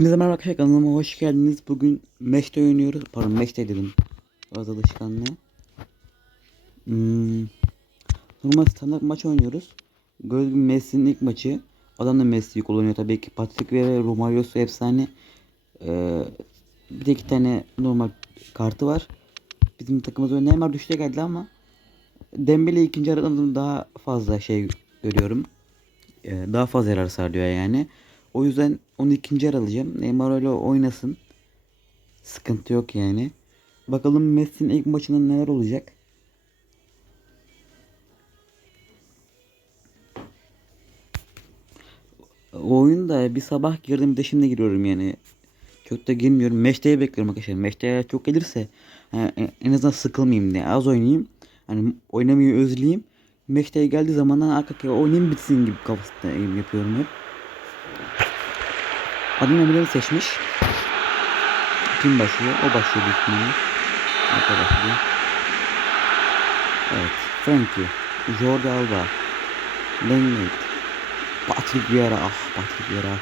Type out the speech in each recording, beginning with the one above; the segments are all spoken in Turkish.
Hepinize merhaba arkadaşlar kanalıma hoş geldiniz. Bugün Meşte oynuyoruz. Pardon Meşte dedim. Az alışkanlığı. Hmm. Normal standart maç oynuyoruz. Gibi Messi'nin ilk maçı. Adam da Messi'yi kullanıyor tabii ki. Patrick ve Romario'su efsane. Ee, bir de iki tane normal kartı var. Bizim takımımız Neymar düştüğe geldi ama Dembele ikinci aradan daha fazla şey görüyorum. Ee, daha fazla yarar sağlıyor yani. O yüzden onu ikinci yer alacağım. Neymar öyle oynasın. Sıkıntı yok yani. Bakalım Messi'nin ilk maçında neler olacak. O oyunda bir sabah girdim bir de şimdi giriyorum yani. Çok da girmiyorum. Meşte'ye bekliyorum arkadaşlar. Meşte'ye çok gelirse yani en azından sıkılmayayım diye az oynayayım. Hani oynamayı özleyeyim. Meşte'ye geldiği zaman arka oynayayım bitsin gibi kafasında yapıyorum hep. Adam Emir'i seçmiş. Kim başlıyor? O başlıyor büyük ihtimalle. Başlıyor. Evet. Frankie. Jordi Alba. Lenglet. Patrick Vieira. Ah Patrick Vieira.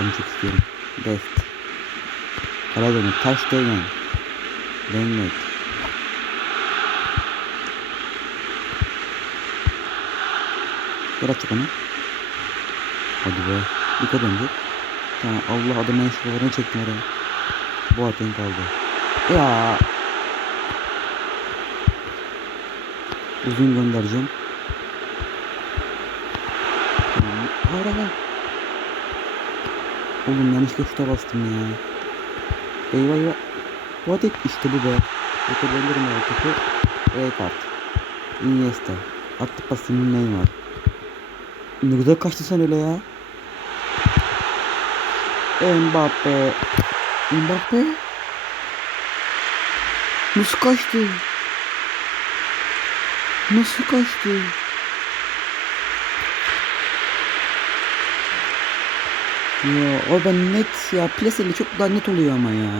Onu çok istiyorum. Dest. Karadeniz. Taş Stegen. Lenglet. Dur açık. Hadi be. Dikkat dönecek. Tamam Allah adamın en şuralarını çektim oraya. Bu atın kaldı. Ya. Uzun göndereceğim. Hayır hayır. Oğlum yanlışlıkla şuta bastım ya. Eyvah eyvah. İt? İşte bu be. Yapabilirim ya topu. E kart. Iniesta. Attı pasını Neymar. Ne güzel kaçtı sen öyle ya. Mbappe. Mbappe. Nasıl kaçtı? Nasıl kaçtı? Ya o ben net ya plaseli çok daha net oluyor ama ya.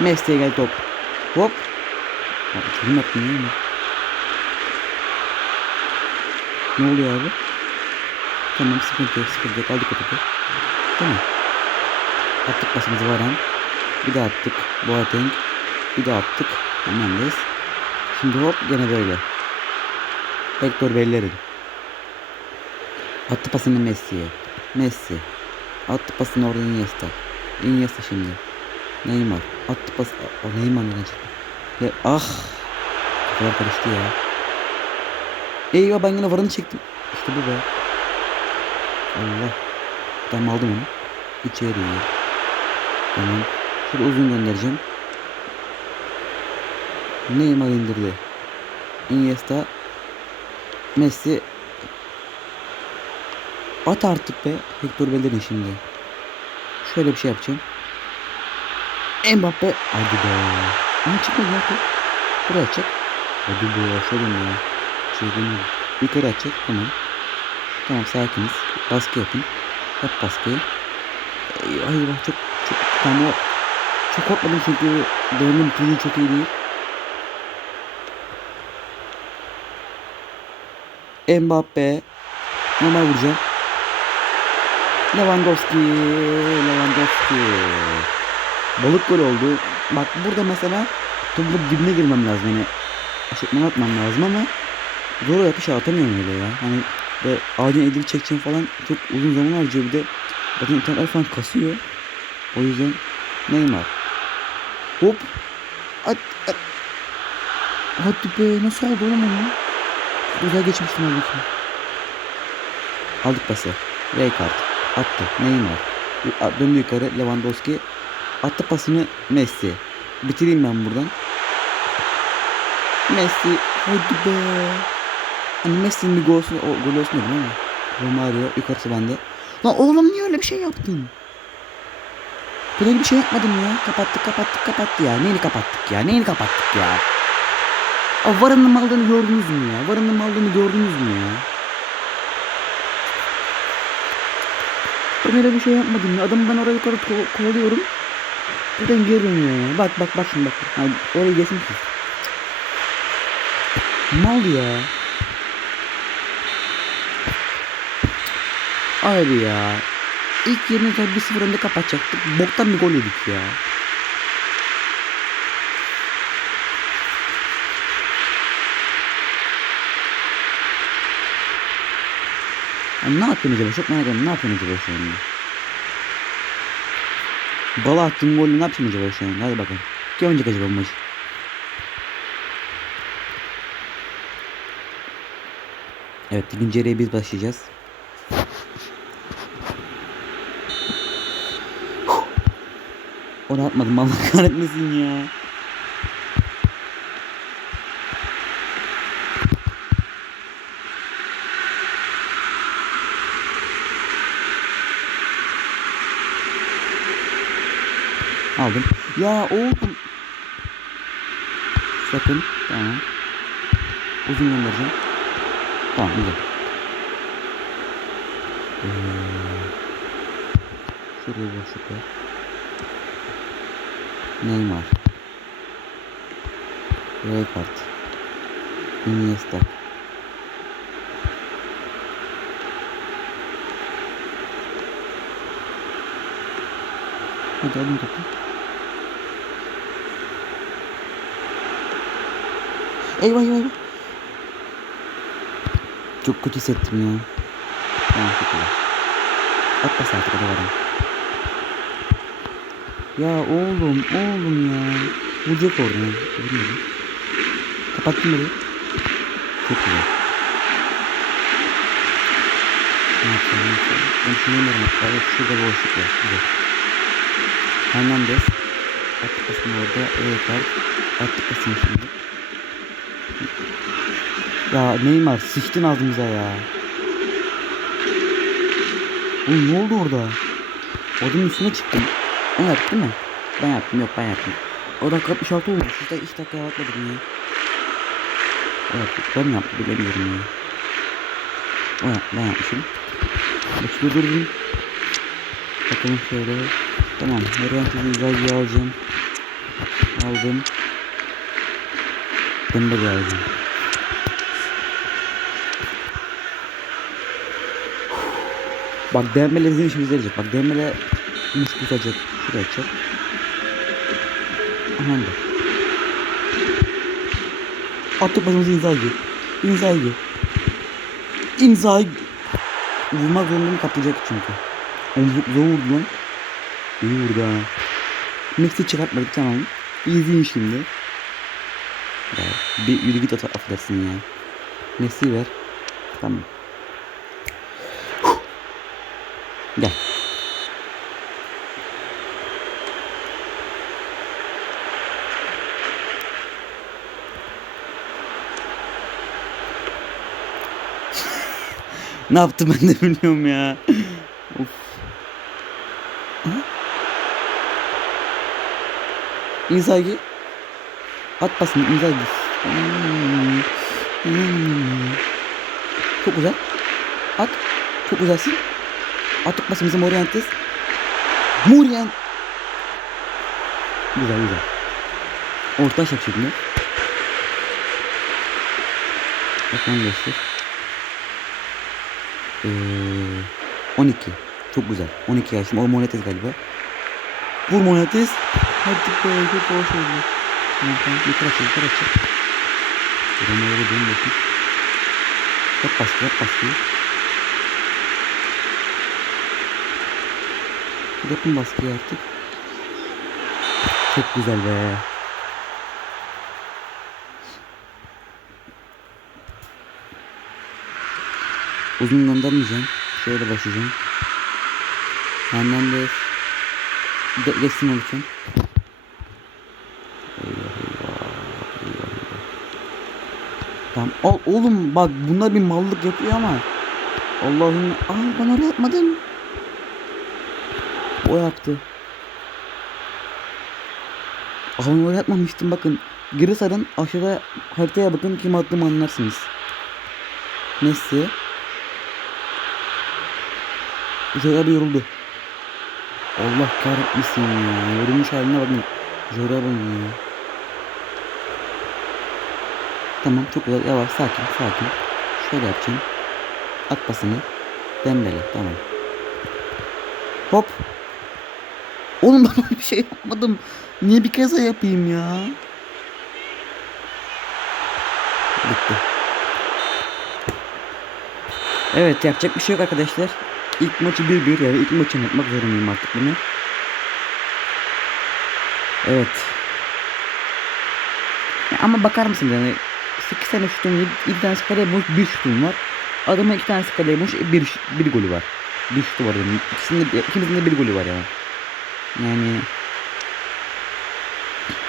Messi'ye gel top. Hop. Abi kim yaptın ya? Ne oluyor abi? Tamam sıkıntı yok sıkıntı yok aldık o topu. Tamam. Attık pasımızı Varan. Bir daha attık. Boateng. Bir daha attık. Hernandez. Şimdi hop gene böyle. Hector Bellerin. Attı pasını Messi'ye. Messi. Attı pasını orada Iniesta. Iniesta şimdi. Neymar. Attı pas. O Neymar neden çıktı? Ya, ah. Kadar karıştı ya. Eyvah ben yine varını çektim. İşte bu be. Allah. Tamam aldım onu. İçeri. Tamam. Şöyle uzun göndereceğim. Neymar indirdi. Iniesta. Messi. At artık be. Hector Bellerin şimdi. Şöyle bir şey yapacağım. Mbappe. Hadi be. Ama çıkmadı ya. Buraya çek. Hadi be. Şöyle mi ya? Şey demiyorum. Yukarı açacak. Tamam. Tamam sakiniz. Baskı yapın. Yap baskıyı. Eyvah eyvah çok çok tamam. Çok korkmadım çünkü dönemin pili çok iyi değil. Mbappe. Normal vuracağım. Lewandowski. Lewandowski. Balık gol oldu. Bak burada mesela topu dibine girmem lazım. Yani aşıkman atmam lazım ama zor yapış atamıyorum öyle ya. Hani ve acil edil çekeceğim falan çok uzun zaman harcıyor bir de zaten internetler falan kasıyor. O yüzden Neymar. Hop. At, at. Hadi be nasıl oldu oğlum onu? Güzel geçmiştim halbuki. Aldık pası. Raykart. Attı. Neymar. Döndü yukarı. Lewandowski. Attı pasını Messi. Bitireyim ben buradan. Messi. Hadi be. Hani Messi'nin bir gol olsun, o, gol olsun dedim ama. Romario yukarısı bende. Lan oğlum niye öyle bir şey yaptın? Ben öyle bir şey yapmadım ya. Kapattık kapattık kapattı ya. Neyini kapattık ya? Neyini kapattık ya? Aa, varının maldığını gördünüz mü ya? Varının maldığını gördünüz mü ya? Ben öyle bir şey yapmadım ya. Adamı ben oraya yukarı ko- kovalıyorum. Buradan geri dönüyor ya. Bak bak bak şimdi bak. Ha, oraya geçmişiz. Mal ya. Abi ya. İlk yarını tabii bir sıfır önde kapatacaktık. Boktan bir gol yedik ya. Ya ne yapıyorsun acaba? Çok merak ediyorum. Ne yapıyorsun acaba şu anda? Bala attığın golle ne yapacaksın acaba şu an? Hadi bakalım. Kim oynayacak acaba bu maçı? Evet yarıya biz başlayacağız. Onu atmadım Allah kahretmesin ya. Aldım. Ya oğlum. Sakın. Tamam. Uzun göndereceğim. Tamam güzel. Ee, şuraya boşluk var. Neymar. Rijkaard. Iniesta. Hadi alın topu. Eyvah eyvah eyvah. Çok kötü hissettim ya. Tamam çok iyi. At bas artık hadi varım. Ya oğlum oğlum ya. Vuracak oradan. Vurmadı. Kapattım burayı. Çok güzel. Ne yapacağım ne yapacağım. Ben düşünemiyorum hatta. Evet şurada boşluk var. Güzel. Hernandez. Attık basını orada. Rijkaard. Attık basını şimdi. Ya Neymar sıçtın ağzımıza ya. Oğlum ne oldu orada? Odun üstüne çıktım. O yaptı değil mi? Ben yaptım yok ben yaptım. O dakika 66 olmuş. İşte 2 dakika atladım ya. Yaptı. Ben yaptım bilemiyorum ya. O yaptı ben yapmışım. Şurada durdum. Bakalım şöyle. Tamam. Orient'i güzel alacağım. Aldım. Ben de alacağım. Bak Dembele bizim işimize yarayacak. Bak Dembele nasıl tutacak. Şuraya açacak. Aha da. Attık başımıza Inzaghi. Inzaghi. Inzaghi. Vurmak zorunda kaplayacak çünkü. Onu zor vurdu lan. İyi vurdu ha. Messi çıkartmadık tamam. İzleyin şimdi. Ya, bir yürü git at affedersin ya. Messi ver. Tamam. Gel. Ne yaptım ben de bilmiyorum ya. of. Inzaghi. At pasını Inzaghi. Hmm. Hmm. Çok güzel. At. Çok güzelsin. Atık basımızı Morientes. Morient. Güzel güzel. Orta şak şimdi. Bakalım göster. Ee, 12. Çok güzel. 12 yaşında. O Morientes galiba. Vur Morientes. Hadi be. Çok hoş oldu. Açıl. Yukarı açıl. Buradan öyle dön bakayım. Yap baskı. Yap baskıyı. Yapın baskıyı artık. Çok güzel be. Uzun göndermeyeceğim. Şöyle başlayacağım. Hernandez. Eyvah eyvah. Tamam. Al, oğlum bak bunlar bir mallık yapıyor ama. Allah'ım. Aa ben oraya atmadım. O yaptı. Abi oraya atmamıştım bakın. Geri sarın aşağıda haritaya bakın kim attığımı anlarsınız. Messi. Joya bir yoruldu. Allah kahretmesin ya. Yorulmuş haline bakın. Bakın ya. Tamam çok güzel yavaş sakin sakin. Şöyle yapacağım. At pasını. Dembele tamam. Hop. Oğlum ben bir şey yapmadım. Niye bir daha yapayım ya? Bitti. Evet yapacak bir şey yok arkadaşlar. İlk maçı 1-1 yani ilk maçı yapmak zorundayım artık bunu. Evet. Ya ama bakar mısın yani 8 tane şutum, 7 tane kaleye boş, bir şutum var. Adamın 2 tanesi kaleye boş, bir, bir golü var. Bir şutu var adamın. İkisinde, ikimizin de bir golü var yani. Yani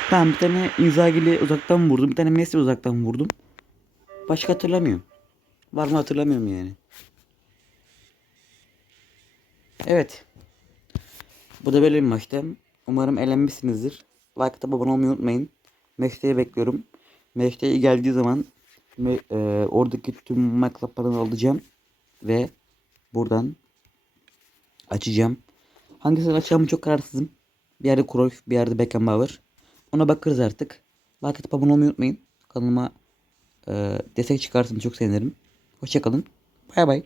Tamam bir tane Inzaghi'li uzaktan vurdum. Bir tane Messi uzaktan vurdum. Başka hatırlamıyorum. Var mı hatırlamıyorum yani. Evet. Bu da böyle bir maçtı. Umarım eğlenmişsinizdir. Like atıp abone olmayı unutmayın. Mesleği bekliyorum. Mesleği geldiği zaman me- e, oradaki tüm maklaplarını alacağım. Ve buradan açacağım. Hangisini açacağımı çok kararsızım. Bir yerde Cruyff, bir yerde Beckenbauer. Ona bakarız artık. Like atıp abone olmayı unutmayın. Kanalıma e, destek çıkarsanız çok sevinirim. Hoşçakalın. Bay bay.